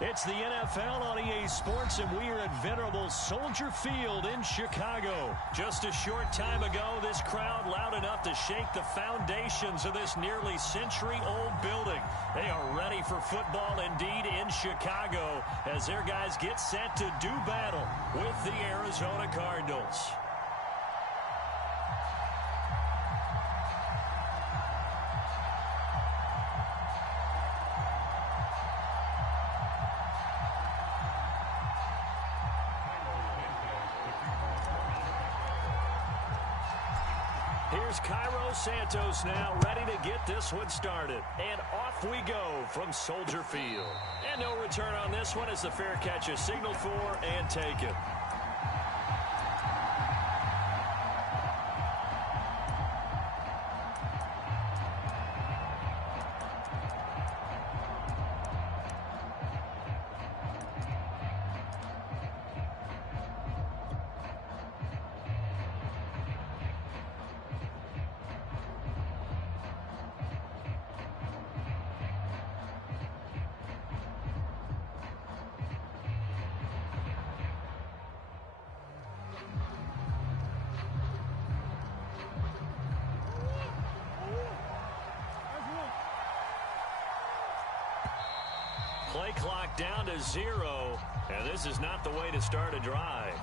It's the NFL on EA Sports, and we are at venerable Soldier Field in Chicago. Just a short time ago, this crowd loud enough to shake the foundations of this nearly century-old building. They are ready for football indeed in Chicago as their guys get set to do battle with the Arizona Cardinals. Here's Cairo Santos now ready to get this one started. And off we go from Soldier Field. And no return on this one as the fair catch is signaled for and taken. Play clock down to 0, and this is not the way to start a drive.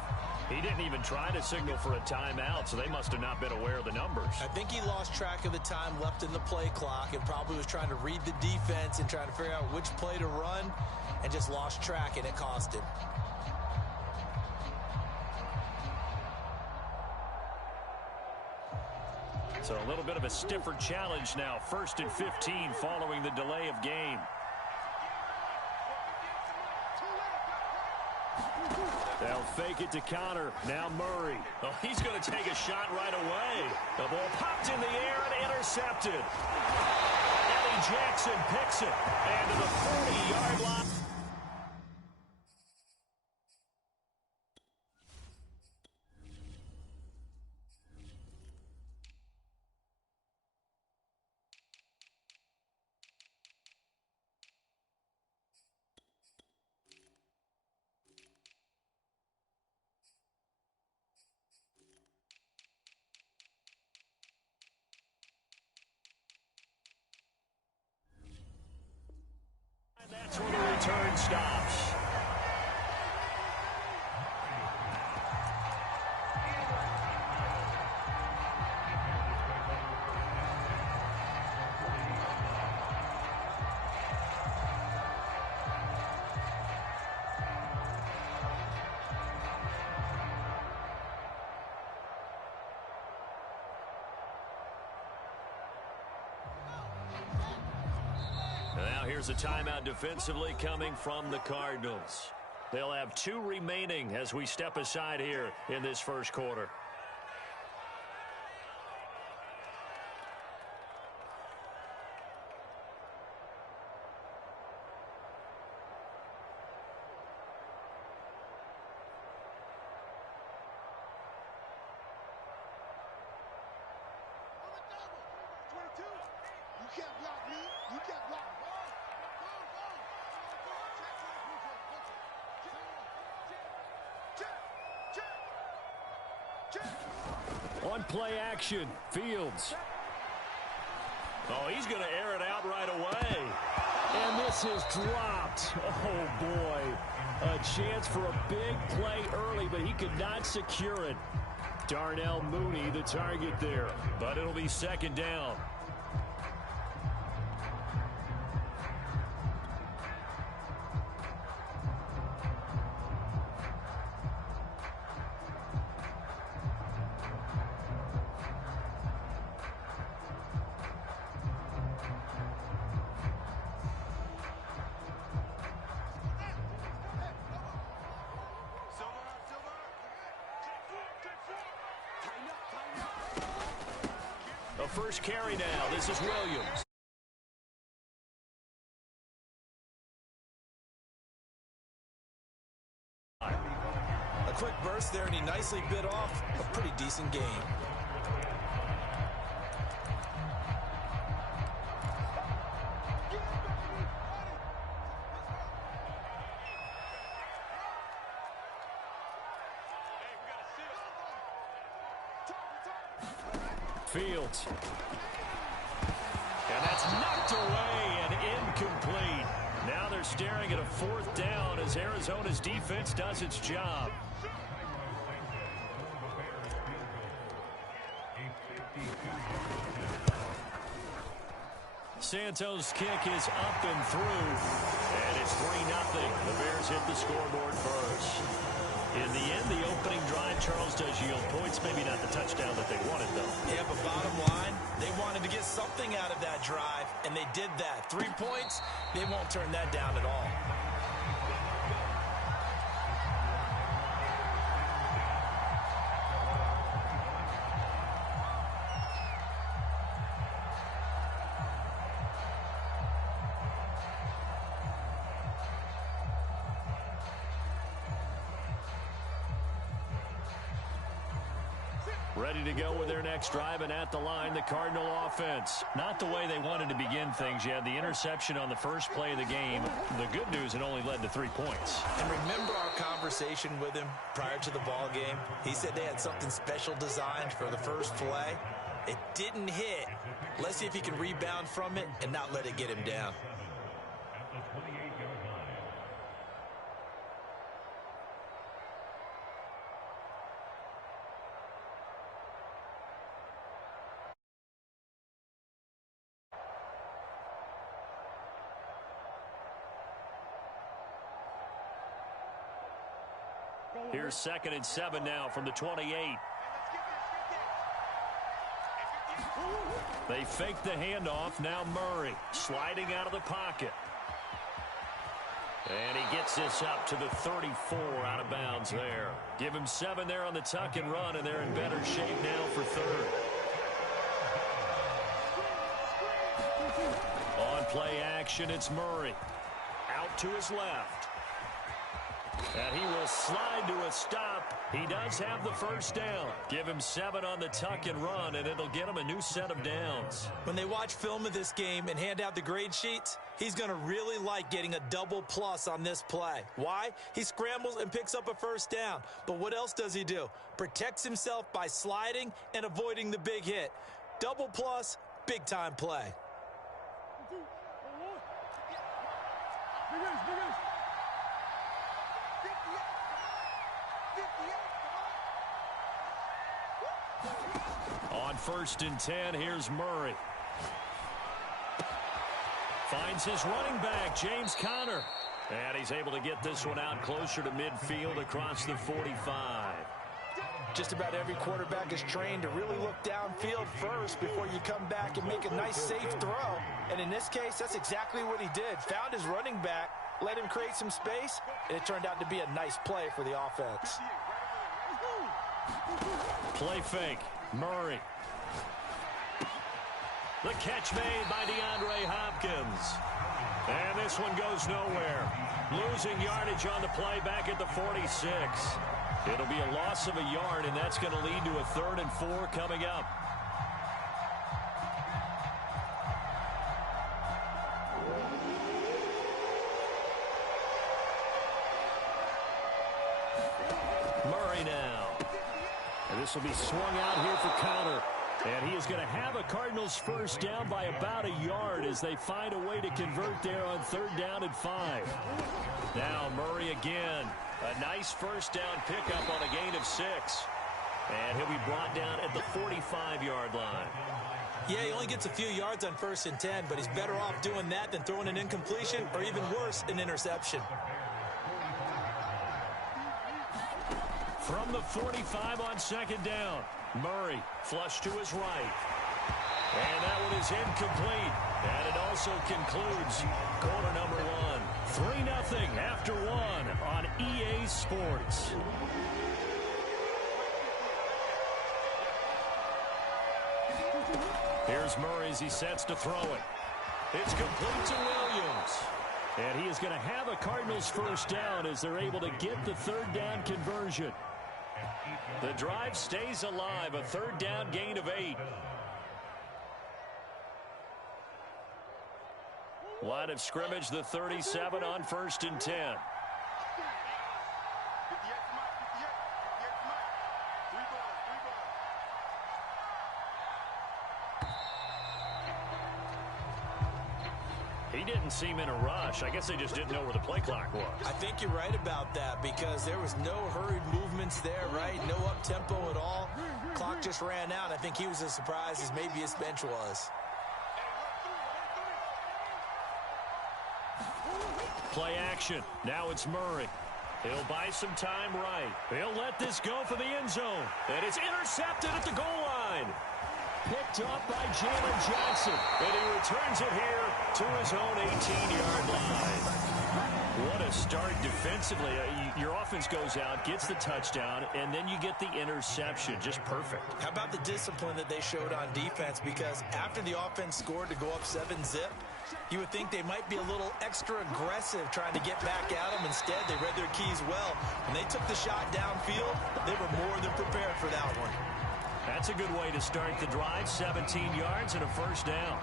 He didn't even try to signal for a timeout, so they must have not been aware of the numbers. I think he lost track of the time left in the play clock and probably was trying to read the defense and trying to figure out which play to run and just lost track, and it cost him. So a little bit of a stiffer challenge now. 1st and 15 following the delay of game. They'll fake it to Connor. Now Murray. Oh, he's going to take a shot right away. The ball popped in the air and intercepted. Eddie Jackson picks it. And to the 40-yard line. That's where the return stops. Now here's a timeout defensively coming from the Cardinals. They'll have 2 remaining as we step aside here in this first quarter. On play action, Fields. Oh, he's going to air it out right away. And this is dropped. Oh, boy. A chance for a big play early, but he could not secure it. Darnell Mooney, the target there. But it'll be 2nd down. A first carry now. This is Williams. A quick burst there, and he nicely bit off a pretty decent game. Fields. And that's knocked away and incomplete. Now they're staring at a 4th down as Arizona's defense does its job. Santos' kick is up and through, and it's 3-0. The Bears hit the scoreboard first. In the end, the opening drive, Charles, does yield points. Maybe not the touchdown that they wanted, though. Yeah, but bottom line, they wanted to get something out of that drive, and they did that. 3 points, they won't turn that down at all. Ready to go with their next drive, and at the line, the Cardinal offense. Not the way they wanted to begin things. You had the interception on the first play of the game. The good news, it only led to 3 points. And remember our conversation with him prior to the ball game? He said they had something special designed for the first play. It didn't hit. Let's see if he can rebound from it and not let it get him down. Here's 2nd and 7 now from the 28. They fake the handoff. Now Murray sliding out of the pocket. And he gets this up to the 34 out of bounds there. Give him 7 there on the tuck and run, and they're in better shape now for 3rd. On play action, it's Murray. Out to his left. And he will slide to a stop. He does have the first down. Give him 7 on the tuck and run, and it'll get him a new set of downs. When they watch film of this game and hand out the grade sheets, he's going to really like getting a double plus on this play. Why? He scrambles and picks up a first down. But what else does he do? Protects himself by sliding and avoiding the big hit. Double plus, big-time play. On 1st and 10, here's Murray. Finds his running back, James Conner. And he's able to get this one out closer to midfield across the 45. Just about every quarterback is trained to really look downfield first before you come back and make a nice, safe throw. And in this case, that's exactly what he did. Found his running back, let him create some space, and it turned out to be a nice play for the offense. Play fake. Murray. The catch made by DeAndre Hopkins. And this one goes nowhere. Losing yardage on the play back at the 46. It'll be a loss of a yard, and that's going to lead to a 3rd and 4 coming up. Murray now. And this will be swung out here for Conner. And he is going to have a Cardinals first down by about a yard as they find a way to convert there on 3rd down and 5. Now Murray again. A nice first down pickup on a gain of 6. And he'll be brought down at the 45-yard line. Yeah, he only gets a few yards on 1st and 10, but he's better off doing that than throwing an incompletion or even worse, an interception. From the 45 on 2nd down, Murray flush to his right. And that one is incomplete. And it also concludes quarter number 1. 3-0 after 1 on EA Sports. Here's Murray as he sets to throw it. It's complete to Williams. And he is going to have a Cardinals first down as they're able to get the 3rd down conversion. The drive stays alive, a 3rd down gain of 8. Line of scrimmage, the 37 on 1st and 10. didn't seem in a rush. I guess they just didn't know where the play clock was. I think you're right about that because there was no hurried movements there, right? No up-tempo at all. Clock just ran out. I think he was as surprised as maybe his bench was. Play action. Now it's Murray. He'll buy some time right. He'll let this go for the end zone. And it's intercepted at the goal line. Picked up by Jalen Johnson. And he returns it here to his own 18-yard line. What a start defensively. Your offense goes out, gets the touchdown, and then you get the interception. Just perfect. How about the discipline that they showed on defense? Because after the offense scored to go up 7-zip, you would think they might be a little extra aggressive trying to get back at them. Instead, they read their keys well. When they took the shot downfield, they were more than prepared for that one. That's a good way to start the drive. 17 yards and a first down.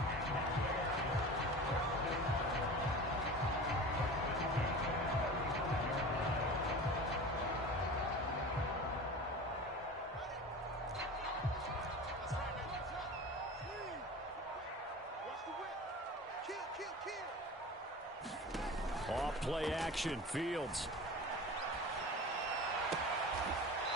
Off play action, Fields.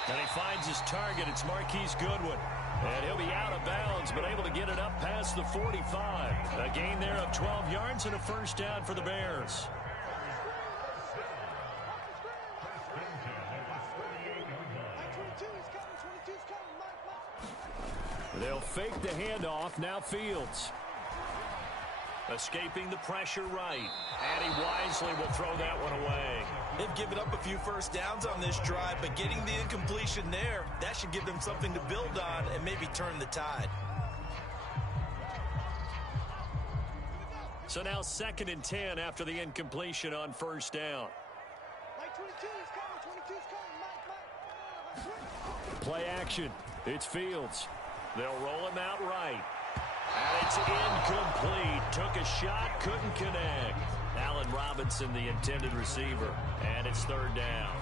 And he finds his target. It's Marquise Goodwin. And he'll be out of bounds, but able to get it up past the 45. A gain there of 12 yards and a first down for the Bears. They'll fake the handoff. Now Fields. Escaping the pressure right. And he wisely will throw that one away. They've given up a few first downs on this drive, but getting the incompletion there, that should give them something to build on and maybe turn the tide. So now 2nd and 10 after the incompletion on first down. Play action. It's Fields. They'll roll him out right. And it's incomplete. Took a shot, couldn't connect. Allen Robinson, the intended receiver. And it's 3rd down.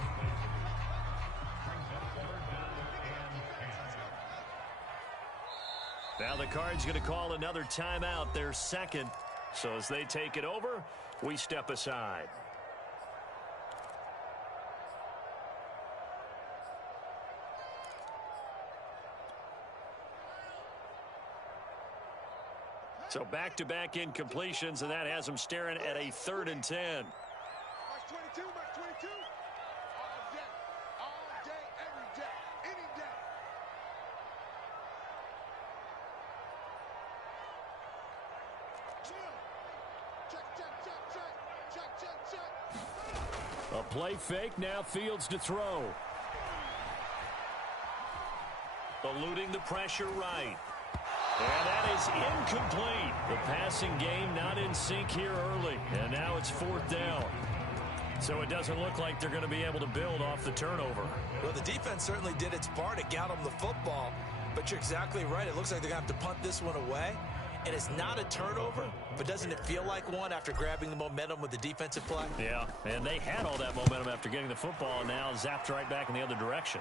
Now the Cards going to call another timeout, their 2nd. So as they take it over, we step aside. So back-to-back incompletions, and that has them staring at a 3rd and 10. Mark 22, Mark 22. All day, every day, any day. A play fake, now Fields to throw. Eluding the pressure right. And that is incomplete. The passing game not in sync here early. And now it's 4th down. So it doesn't look like they're going to be able to build off the turnover. Well, the defense certainly did its part. It got them the football. But you're exactly right. It looks like they're going to have to punt this one away. And it's not a turnover, but doesn't it feel like one after grabbing the momentum with the defensive play? Yeah, and they had all that momentum after getting the football, and now zapped right back in the other direction.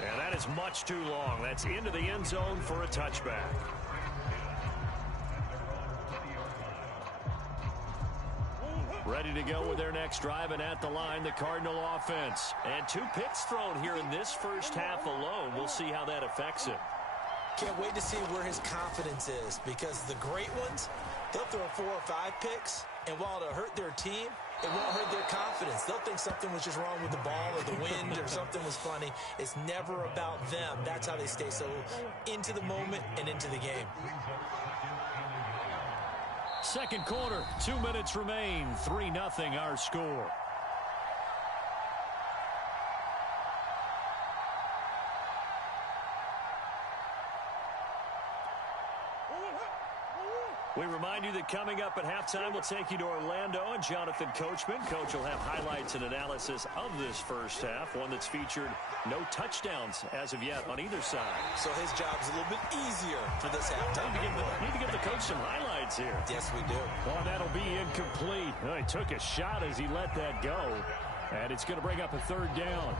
And that is much too long. That's into the end zone for a touchback. Ready to go with their next drive, and at the line, the Cardinal offense. And 2 picks thrown here in this first half alone. We'll see how that affects him. Can't wait to see where his confidence is, because the great ones, they'll throw 4 or 5 picks, and while it'll hurt their team, it won't hurt their confidence. They'll think something was just wrong with the ball or the wind or something was funny. It's never about them. That's how they stay so into the moment and into the game. Second quarter, 2 minutes remain. 3-0 our score. We remind you that coming up at halftime, we'll take you to Orlando and Jonathan Coachman. Coach will have highlights and analysis of this first half, one that's featured no touchdowns as of yet on either side. So his job's a little bit easier for this halftime. Need to give the coach some highlights here. Yes, we do. Well, that'll be incomplete. Well, he took a shot as he let that go, and it's going to bring up a 3rd down.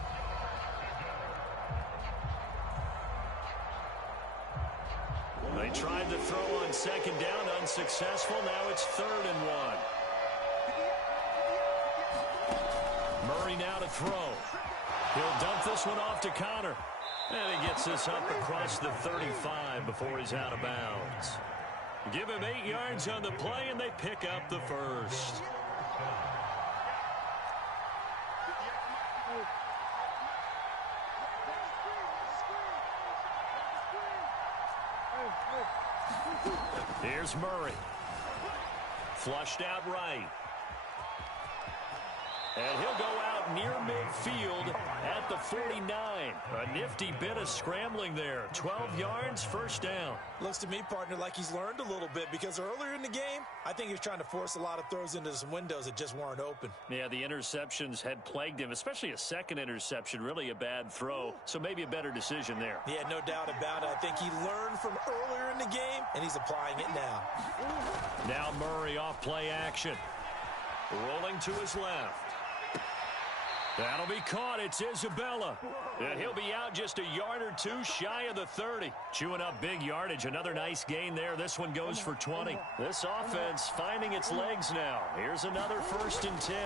They tried to throw on second down, unsuccessful. Now it's 3rd and 1. Murray now to throw. He'll dump this one off to Connor. And he gets this up across the 35 before he's out of bounds. Give him 8 yards on the play, and they pick up the first. Here's Murray. Flushed out right. And he'll go out near midfield at the 49. A nifty bit of scrambling there. 12 yards, first down. Looks to me, partner, like he's learned a little bit, because earlier in the game, I think he was trying to force a lot of throws into some windows that just weren't open. Yeah, the interceptions had plagued him, especially a second interception, really a bad throw. So maybe a better decision there. Yeah, no doubt about it. I think he learned from earlier in the game, and he's applying it now. Now Murray off play action. Rolling to his left. That'll be caught. It's Isabella. And he'll be out just a yard or two shy of the 30. Chewing up big yardage. Another nice gain there. This one goes for 20. This offense finding its legs now. Here's another 1st and 10.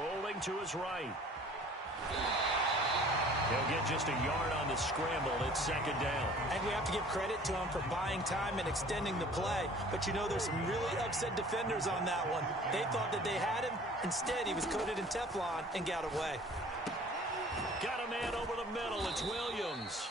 Rolling to his right. He'll get just a yard on the scramble. It's 2nd down. And we have to give credit to him for buying time and extending the play. But you know, there's some really upset defenders on that one. They thought that they had him. Instead, he was coated in Teflon and got away. Got a man over the middle. It's Williams.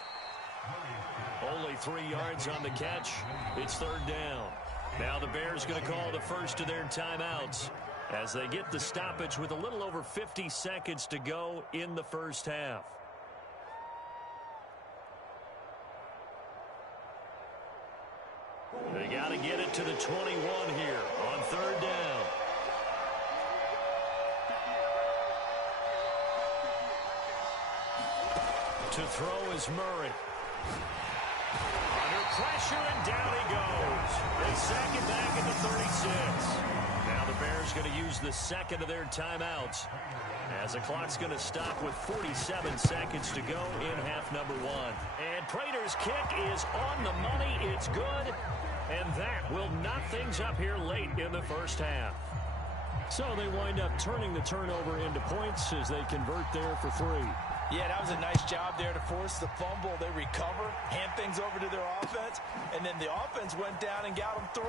Only 3 yards on the catch. It's 3rd down. Now the Bears going to call the first of their timeouts as they get the stoppage with a little over 50 seconds to go in the first half. They got to get it to the 21 here on 3rd down. To throw is Murray. Under pressure, and down he goes. They sack it back at the 36. Now the Bears going to use the second of their timeouts as the clock's going to stop with 47 seconds to go in half number 1. And Prater's kick is on the money. It's good. And that will knock things up here late in the first half. So they wind up turning the turnover into points as they convert there for 3. Yeah, that was a nice job there to force the fumble. They recover, hand things over to their offense, and then the offense went down and got them 3.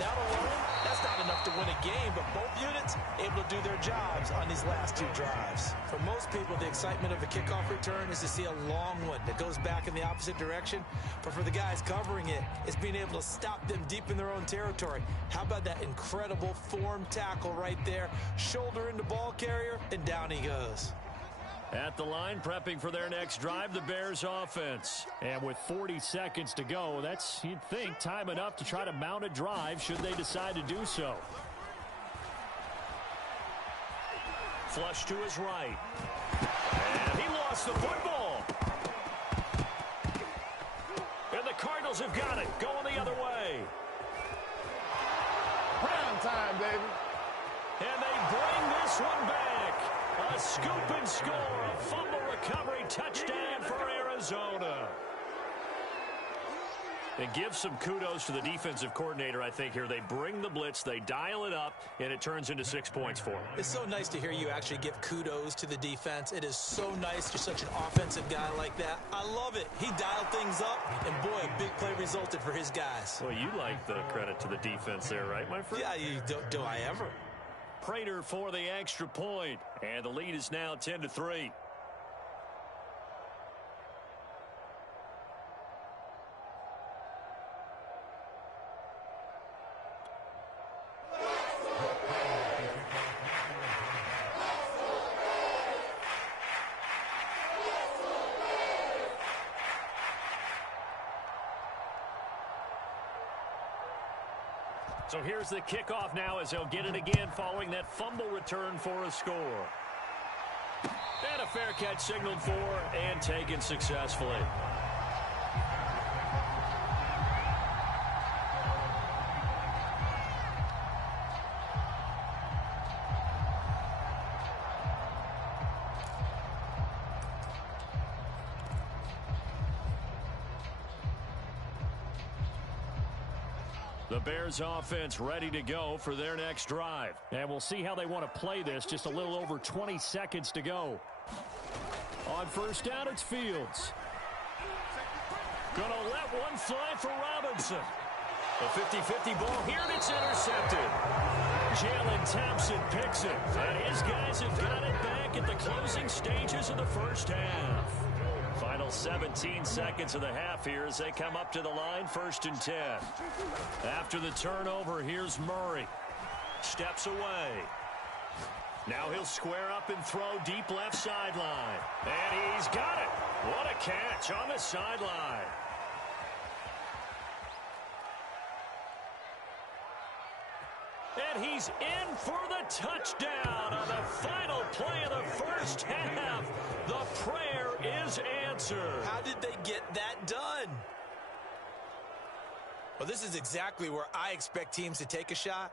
That alone, that's not enough to win a game, but both units able to do their jobs on these last 2 drives. For most people, the excitement of a kickoff return is to see a long one that goes back in the opposite direction. But for the guys covering it, it's being able to stop them deep in their own territory. How about that incredible form tackle right there? Shoulder into ball carrier, and down he goes. At the line, prepping for their next drive, the Bears offense. And with 40 seconds to go, that's, you'd think, time enough to try to mount a drive should they decide to do so. Flush to his right. And he lost the football. And the Cardinals have got it, going the other way. Prime time, baby. And they bring this one back. A scoop and score, a fumble recovery touchdown for Arizona. And give some kudos to the defensive coordinator, I think, here. They bring the blitz, they dial it up, and it turns into 6 points for them. It's so nice to hear you actually give kudos to the defense. It is so nice. You're such an offensive guy like that. I love it. He dialed things up, and boy, a big play resulted for his guys. Well, you like the credit to the defense there, right, my friend? Yeah, do I ever? Prater for the extra point, and the lead is now 10-3. So here's the kickoff now as they'll get it again following that fumble return for a score. And a fair catch signaled for and taken successfully. The Bears offense ready to go for their next drive. And we'll see how they want to play this. Just a little over 20 seconds to go. On first down, it's Fields. Gonna let one fly for Robinson. A 50-50 ball here, and it's intercepted. Jalen Thompson picks it. And his guys have got it back at the closing stages of the first half. Final 17 seconds of the half here as they come up to the line, 1st and 10. After the turnover, here's Murray. Steps away. Now he'll square up and throw deep left sideline. And he's got it. What a catch on the sideline. And he's in for the touchdown on the final play of the first half. The prayer is answered. How did they get that done? Well, this is exactly where I expect teams to take a shot.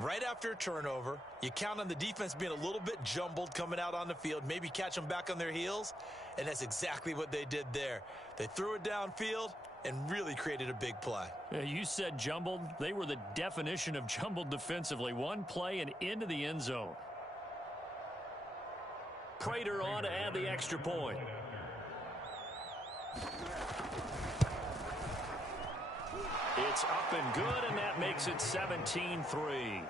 Right after a turnover, you count on the defense being a little bit jumbled coming out on the field, maybe catch them back on their heels, and that's exactly what they did there. They threw it downfield and really created a big play. Yeah, you said jumbled. They were the definition of jumbled defensively. One play and into the end zone. Prater on to add the extra point. It's up and good, and that makes it 17-3.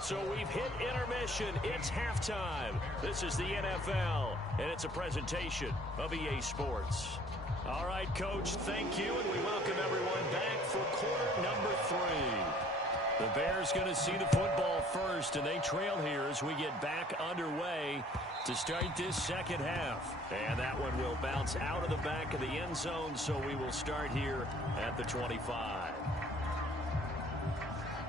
So we've hit intermission. It's halftime. This is the NFL, and it's a presentation of EA Sports. All right, Coach, thank you, and we welcome everyone back for quarter number 3. The Bears going to see the football first, and they trail here as we get back underway to start this second half. And that one will bounce out of the back of the end zone, so we will start here at the 25.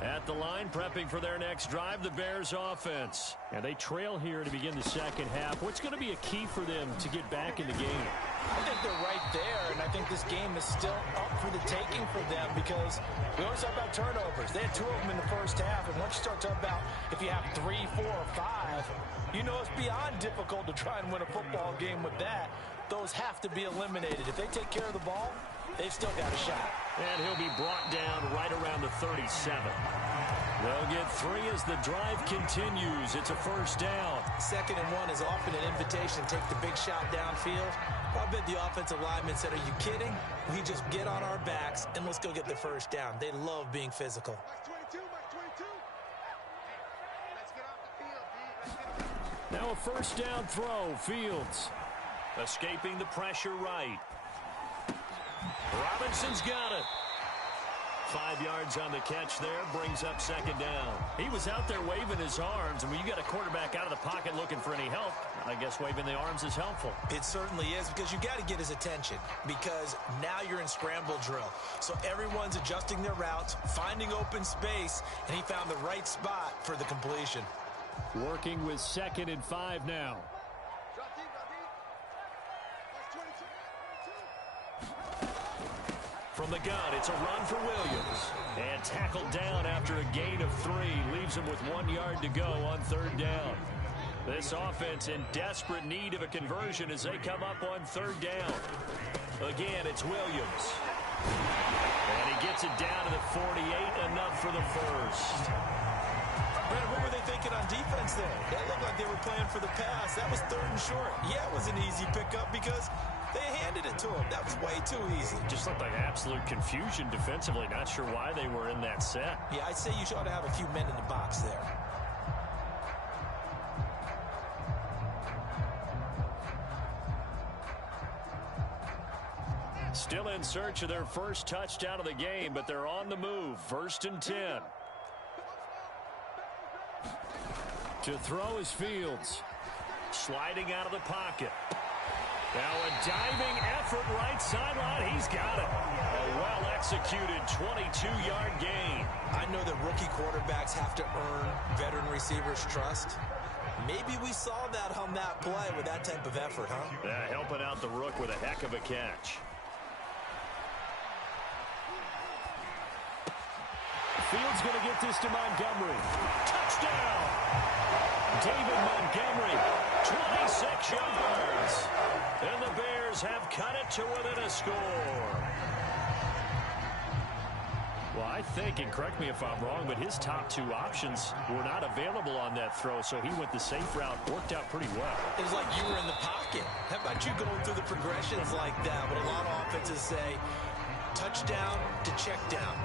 At the line, prepping for their next drive, the Bears offense. And they trail here to begin the second half. What's going to be a key for them to get back in the game? I think they're right there, and I think this game is still up for the taking for them because we always talk about turnovers. They had 2 of them in the first half, and once you start talking about if you have 3, 4, or 5, you know it's beyond difficult to try and win a football game with that. Those have to be eliminated. If they take care of the ball, they've still got a shot. And he'll be brought down right around the 37. They'll get 3 as the drive continues. It's a first down. 2nd and 1 is often an invitation to take the big shot downfield. I bet the offensive lineman said, are you kidding? We just get on our backs and let's go get the first down. They love being physical. Let's get off the field, D. Let's get Now a first down throw. Fields escaping the pressure right. Robinson's got it. 5 yards on the catch there, brings up 2nd down. He was out there waving his arms, and when you got a quarterback out of the pocket looking for any help, I guess waving the arms is helpful. It certainly is, because you got to get his attention, because now you're in scramble drill. So everyone's adjusting their routes, finding open space, and he found the right spot for the completion. Working with 2nd and 5 now. From the gun, it's a run for Williams. And tackled down after a gain of 3. Leaves him with 1 yard to go on 3rd down. This offense in desperate need of a conversion as they come up on 3rd down. Again, it's Williams. And he gets it down to the 48, enough for the first. Brandon, what were they thinking on defense there? They looked like they were playing for the pass. That was 3rd and short. Yeah, it was an easy pickup because they handed it to him. That was way too easy. Just looked like absolute confusion defensively. Not sure why they were in that set. Yeah, I'd say you ought to have a few men in the box there. Still in search of their first touchdown of the game, but they're on the move. 1st and 10. To throw is Fields. Sliding out of the pocket. Now a diving effort right sideline. He's got it. A well-executed 22-yard gain. I know that rookie quarterbacks have to earn veteran receivers' trust. Maybe we saw that on that play with that type of effort, huh? Yeah, helping out the rook with a heck of a catch. Fields going to get this to Montgomery. Touchdown! David Montgomery, 26 yards. And the Bears have cut it to within a score. Well, I think, and correct me if I'm wrong, but his top two options were not available on that throw, so he went the safe route. Worked out pretty well. It was like you were in the pocket. How about you going through the progressions like that? What a lot of offenses say, touchdown to check down.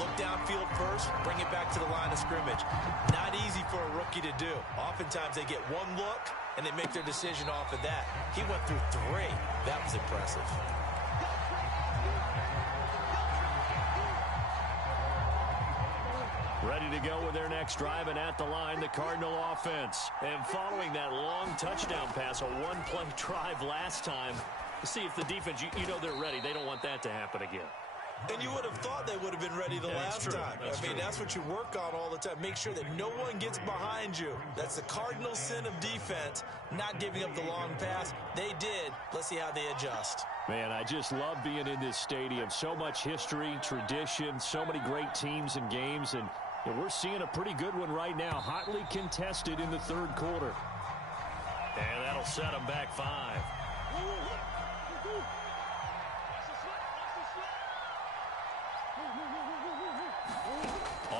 Look downfield first, bring it back to the line of scrimmage. Not easy for a rookie to do. Oftentimes they get one look, and they make their decision off of that. He went through three. That was impressive. Ready to go with their next drive, and at the line, the Cardinal offense. And following that long touchdown pass, a one-play drive last time, see if the defense, you know they're ready. They don't want that to happen again. And you would have thought they would have been ready the last time. That's what you work on all the time. Make sure that no one gets behind you. That's the cardinal sin of defense, not giving up the long pass. They did. Let's see how they adjust. Man, I just love being in this stadium. So much history, tradition, so many great teams and games, and we're seeing a pretty good one right now, hotly contested in the third quarter. And that'll set them back 5.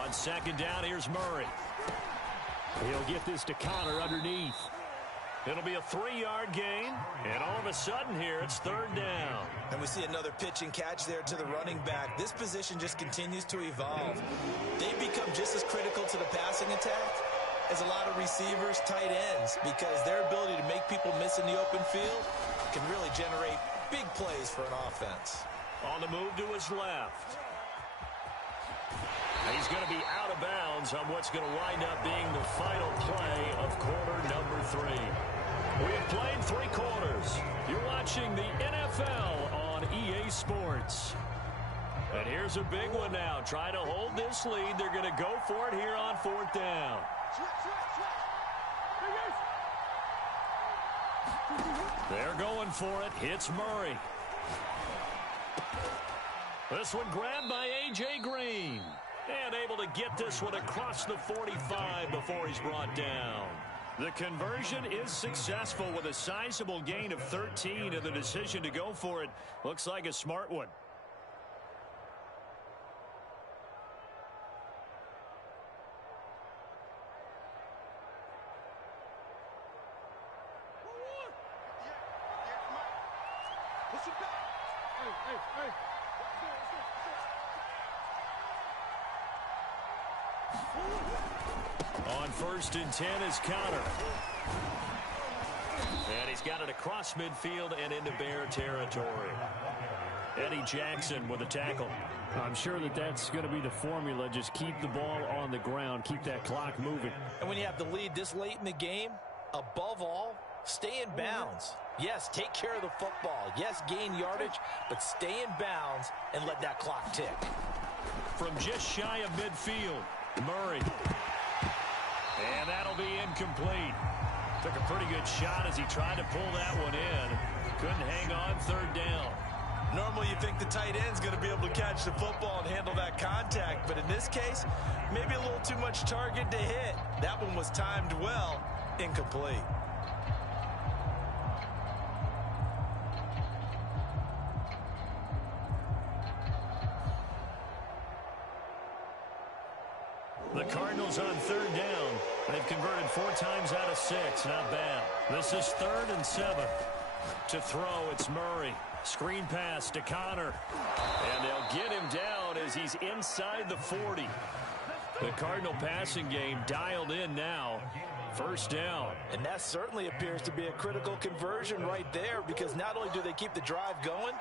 On second down, here's Murray. He'll get this to Connor underneath. It'll be a 3-yard gain, and all of a sudden here, it's third down. And we see another pitch and catch there to the running back. This position just continues to evolve. They become just as critical to the passing attack as a lot of receivers, tight ends, because their ability to make people miss in the open field can really generate big plays for an offense. On the move to his left. He's going to be out of bounds on what's going to wind up being the final play of quarter number 3. We have played 3 quarters. You're watching the NFL on EA Sports. And here's a big one now. Try to hold this lead. They're going to go for it here on 4th down. They're going for it. Hits Murray. This one grabbed by A.J. Green. And able to get this one across the 45 before he's brought down. The conversion is successful with a sizable gain of 13, and the decision to go for it looks like a smart one. On 1st and 10 is Connor. And he's got it across midfield and into Bear territory. Eddie Jackson with a tackle. I'm sure that's going to be the formula. Just keep the ball on the ground. Keep that clock moving. And when you have the lead this late in the game, above all, stay in bounds. Yes, take care of the football. Yes, gain yardage, but stay in bounds and let that clock tick. From just shy of midfield, Murray. And that'll be incomplete. Took a pretty good shot as he tried to pull that one in. Couldn't hang on 3rd down. Normally you think the tight end's going to be able to catch the football and handle that contact, but in this case, maybe a little too much target to hit. That one was timed well, incomplete. The Cardinals on 3rd down. They've converted 4 times out of 6. Not bad. This is 3rd and 7. To throw, it's Murray. Screen pass to Connor. And they'll get him down as he's inside the 40. The Cardinal passing game dialed in now. 1st down. And that certainly appears to be a critical conversion right there, because not only do they keep the drive going,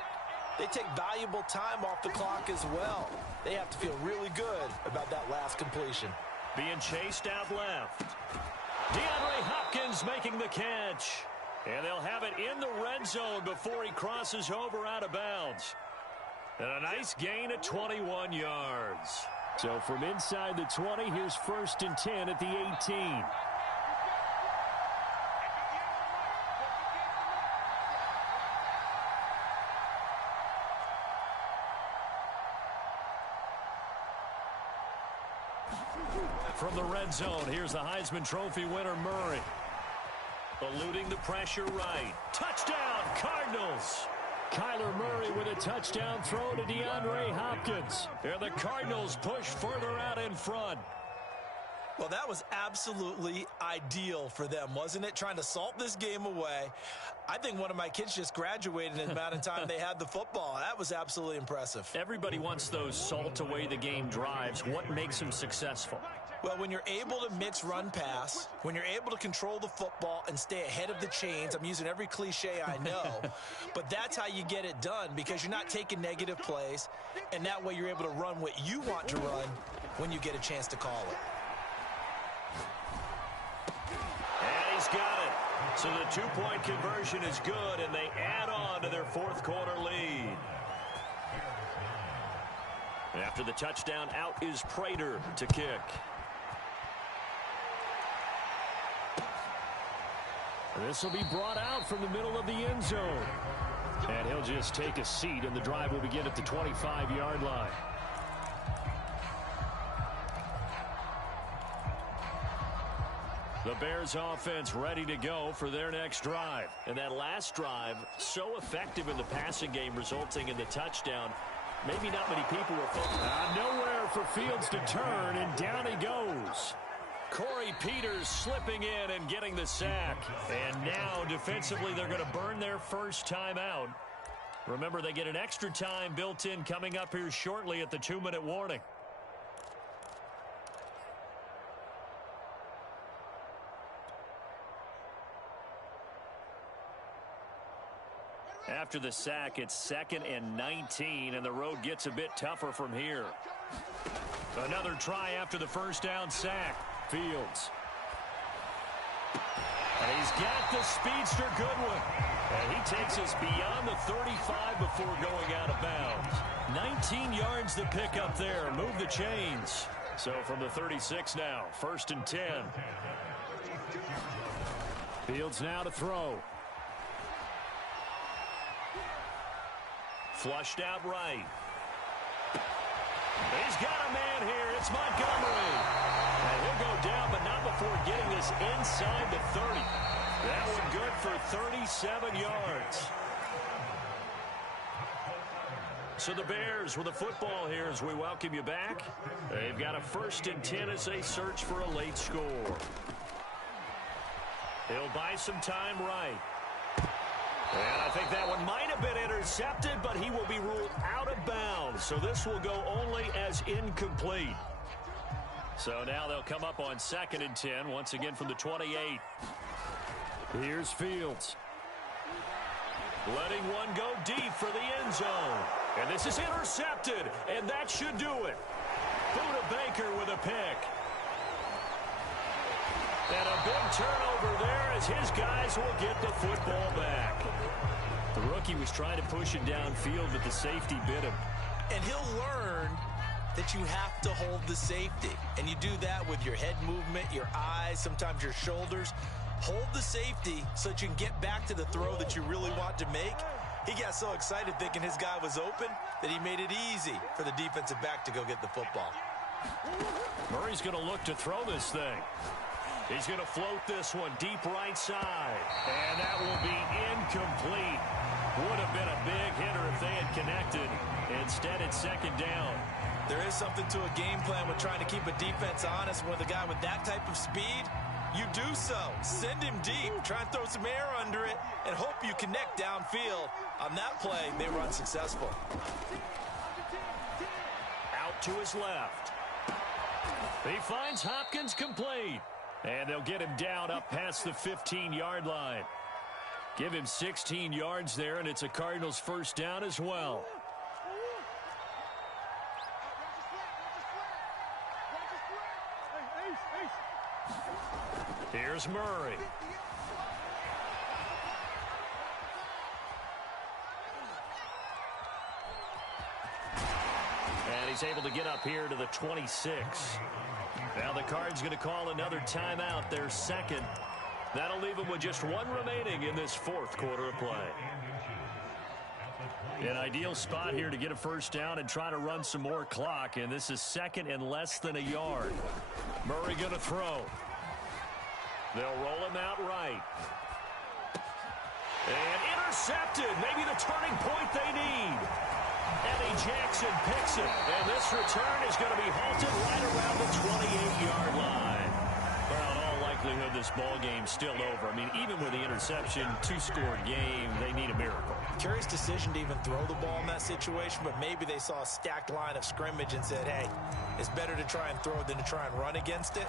they take valuable time off the clock as well. They have to feel really good about that last completion. Being chased out left. DeAndre Hopkins making the catch. And they'll have it in the red zone before he crosses over out of bounds. And a nice gain of 21 yards. So from inside the 20, here's 1st and 10 at the 18. From the red zone, here's the Heisman Trophy winner, Murray. Eluding the pressure right. Touchdown, Cardinals. Kyler Murray with a touchdown throw to DeAndre Hopkins. And the Cardinals push further out in front. Well, that was absolutely ideal for them, wasn't it? Trying to salt this game away. I think one of my kids just graduated in the amount of time they had the football. That was absolutely impressive. Everybody wants those salt away the game drives. What makes them successful? Well, when you're able to mix run-pass, when you're able to control the football and stay ahead of the chains, I'm using every cliche I know, but that's how you get it done because you're not taking negative plays, and that way you're able to run what you want to run when you get a chance to call it. And he's got it. So the two-point conversion is good, and they add on to their fourth quarter lead. After the touchdown, out is Prater to kick. This will be brought out from the middle of the end zone. And he'll just take a seat, and the drive will begin at the 25-yard line. The Bears offense ready to go for their next drive. And that last drive, so effective in the passing game, resulting in the touchdown. Maybe not many people were focused. Nowhere for Fields to turn, and down he goes. Corey Peters slipping in and getting the sack. And now, defensively, they're going to burn their first time out. Remember, they get an extra time built in coming up here shortly at the 2-minute warning. After the sack, it's 2nd and 19, and the road gets a bit tougher from here. Another try after the first down sack. Fields. And he's got the speedster Goodwin. And he takes us beyond the 35 before going out of bounds. 19 yards to pick up there. Move the chains. So from the 36 now, 1st and 10. Fields now to throw. Flushed out right. He's got a man here. It's Montgomery. And he'll go down, but not before getting this inside the 30. That one good for 37 yards. So the Bears with the football here as we welcome you back. They've got a 1st and 10 as they search for a late score. He'll buy some time right. And I think that one might have been intercepted, but he will be ruled out of bounds. So this will go only as incomplete. So now they'll come up on 2nd and 10, once again from the 28. Here's Fields. Letting one go deep for the end zone. And this is intercepted, and that should do it. Buda Baker with a pick. And a big turnover there as his guys will get the football back. The rookie was trying to push it downfield, but the safety bit him. And he'll learn that you have to hold the safety. And you do that with your head movement, your eyes, sometimes your shoulders. Hold the safety so that you can get back to the throw that you really want to make. He got so excited thinking his guy was open that he made it easy for the defensive back to go get the football. Murray's going to look to throw this thing. He's going to float this one deep right side. And that will be incomplete. Would have been a big hitter if they had connected. Instead, it's 2nd down. There is something to a game plan with trying to keep a defense honest. With a guy with that type of speed, you do so. Send him deep. Try and throw some air under it and hope you connect downfield. On that play, they were unsuccessful. Out to his left. He finds Hopkins complete. And they'll get him down up past the 15-yard line. Give him 16 yards there, and it's a Cardinals 1st down as well. Here's Murray. And he's able to get up here to the 26. Now the Cards going to call another timeout, their 2nd. That'll leave them with just one remaining in this 4th quarter of play. An ideal spot here to get a 1st down and try to run some more clock, and this is 2nd and less than a yard. Murray going to throw. They'll roll him out right. And intercepted. Maybe the turning point they need. Eddie Jackson picks it. And this return is going to be halted right around the 28-yard line. Well, in all likelihood, this ball game's still over. I mean, even with the interception, two-score game, they need a miracle. Curious decision to even throw the ball in that situation, but maybe they saw a stacked line of scrimmage and said, hey, it's better to try and throw than to try and run against it.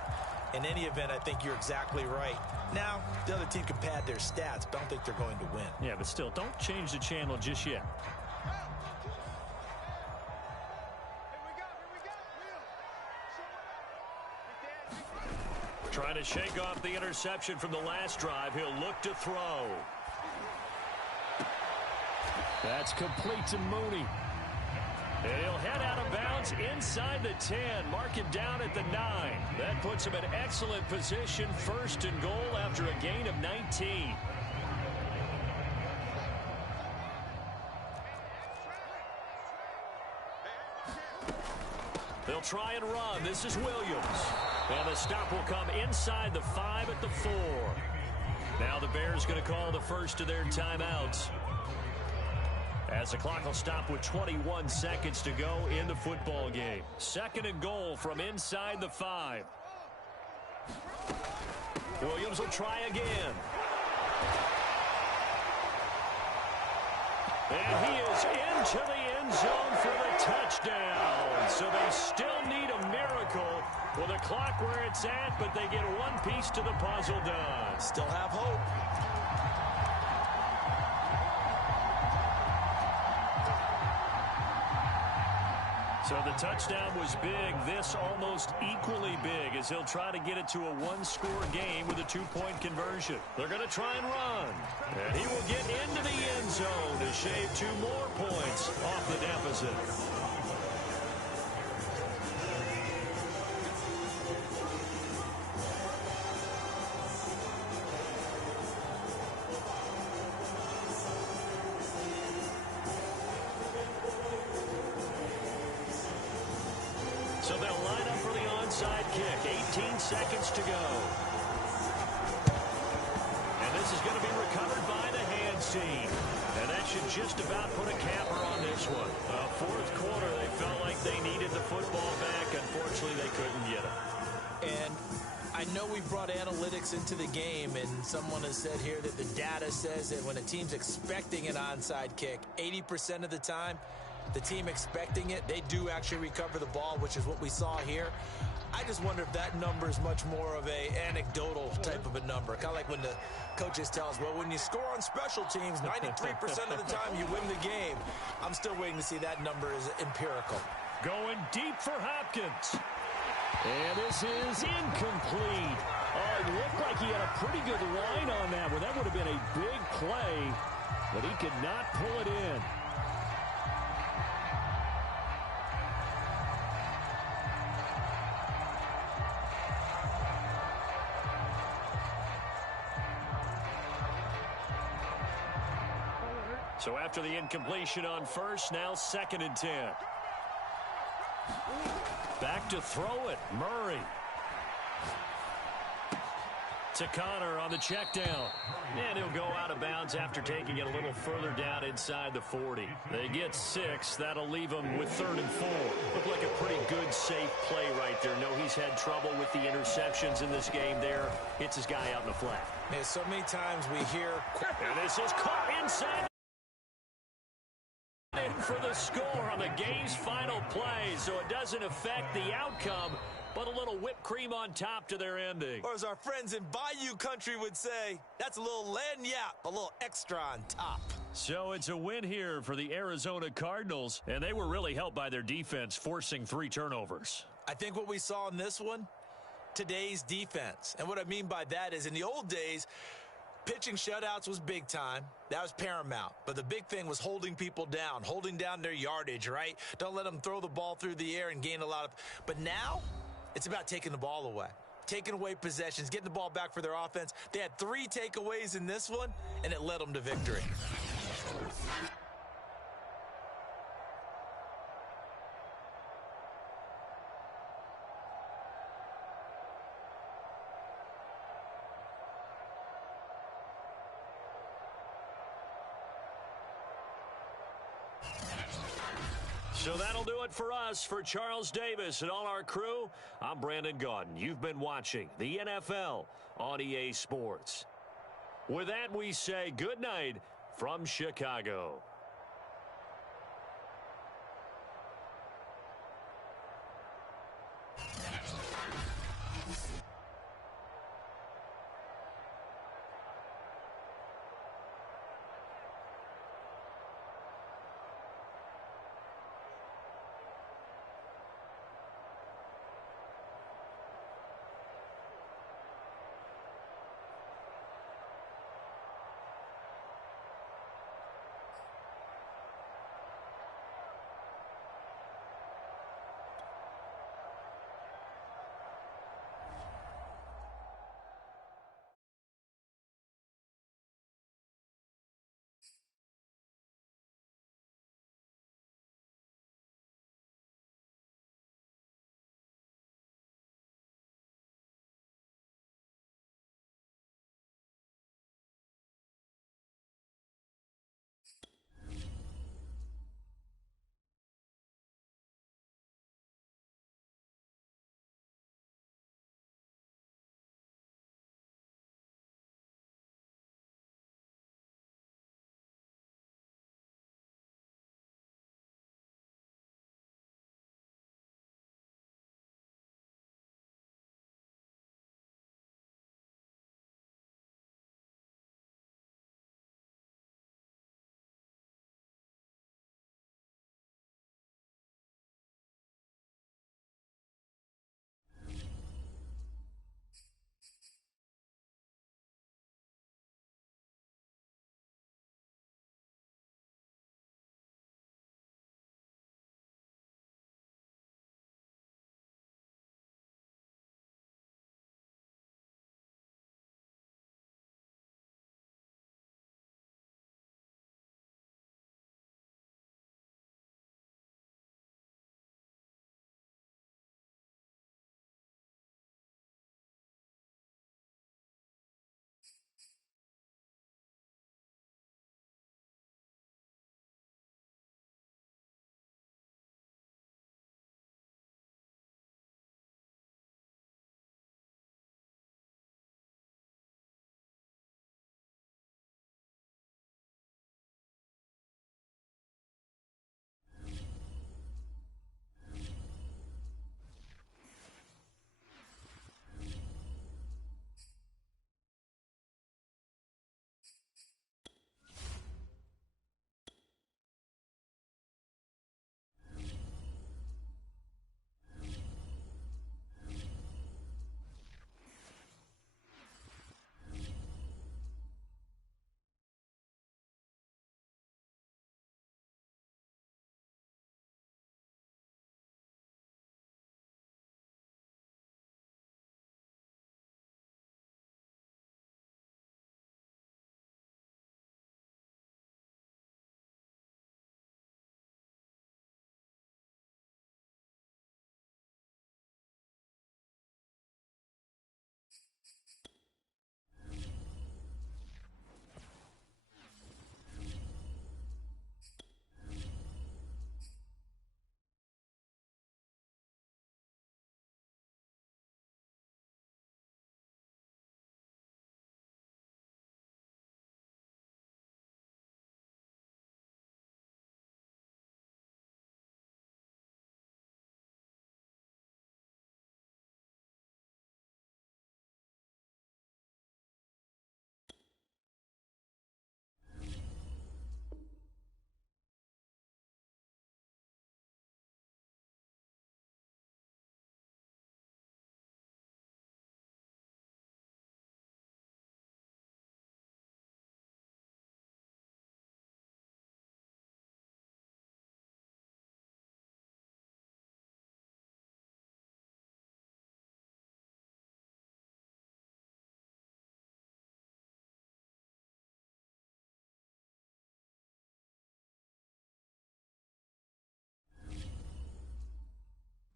In any event, I think you're exactly right. Now, the other team can pad their stats, but I don't think they're going to win. Yeah, but still, don't change the channel just yet. Trying to shake off the interception from the last drive. He'll look to throw. That's complete to Mooney. And he'll head out of bounds inside the 10. Mark it down at the 9. That puts him in excellent position. First and goal after a gain of 19. They'll try and run. This is Williams. And the stop will come inside the 5 at the 4. Now the Bears going to call the first of their timeouts, as the clock will stop with 21 seconds to go in the football game. Second and goal from inside the 5. Williams will try again. And he is into the end zone for the touchdown. So they still need a miracle with a clock where it's at, but they get one piece to the puzzle done. Still have hope. So the touchdown was big. This almost equally big, as he'll try to get it to a one-score game with a two-point conversion. They're going to try and run. And he will get into the end zone to shave 2 more points off the deficit. So they'll line up for the onside kick. 18 seconds to go. And this is going to be recovered by the hands team. And that should just about put a capper on this one. Fourth quarter, they felt like they needed the football back. Unfortunately, they couldn't get it. And I know we brought analytics into the game, and someone has said here that the data says that when a team's expecting an onside kick, 80% of the time, the team expecting it, they do actually recover the ball, which is what we saw here. I just wonder if that number is much more of a anecdotal type of a number. Kind of like when the coaches tell us, well, when you score on special teams, 93% of the time you win the game. I'm still waiting to see that number is empirical. Going deep for Hopkins. And this is incomplete. Oh, it looked like he had a pretty good line on that one. That would have been a big play, but he could not pull it in. So after the incompletion on first, now 2nd and 10. Back to throw it, Murray. To Connor on the check down. And he'll go out of bounds after taking it a little further down inside the 40. They get 6. That'll leave them with 3rd and 4. Looked like a pretty good, safe play right there. No, he's had trouble with the interceptions in this game there. Hits his guy out in the flat. Man, so many times we hear... And this is caught inside. In for the score on the game's final play, so it doesn't affect the outcome, but a little whipped cream on top to their ending. Or as our friends in Bayou Country would say, that's a little lagniappe, a little extra on top. So it's a win here for the Arizona Cardinals, and they were really helped by their defense, forcing 3 turnovers. I think what we saw in this one, today's defense. And what I mean by that is in the old days, pitching shutouts was big time. That was paramount. But the big thing was holding people down, holding down their yardage, right? Don't let them throw the ball through the air and gain a lot of... But now, it's about taking the ball away. Taking away possessions, getting the ball back for their offense. They had 3 takeaways in this one, and it led them to victory. So that'll do it for us. For Charles Davis and all our crew, I'm Brandon Gaudin. You've been watching the NFL on EA Sports. With that, we say good night from Chicago.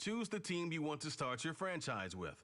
Choose the team you want to start your franchise with.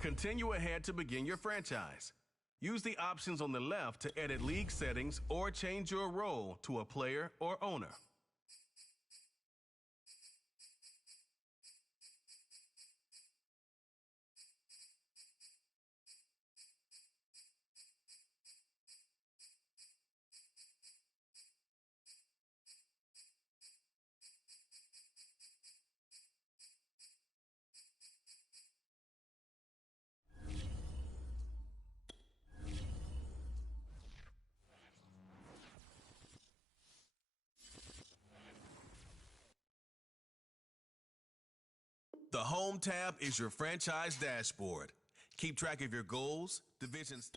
Continue ahead to begin your franchise. Use the options on the left to edit league settings or change your role to a player or owner. The Home tab is your franchise dashboard. Keep track of your goals, divisions.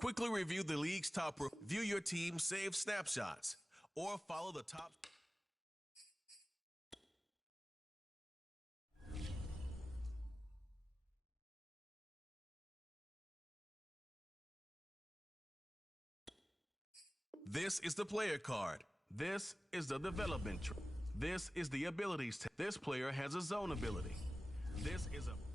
Quickly review the league's top. View your team's saved snapshots or follow the top. This is the player card. This is the development tree. This is the abilities. This player has a zone ability. This is a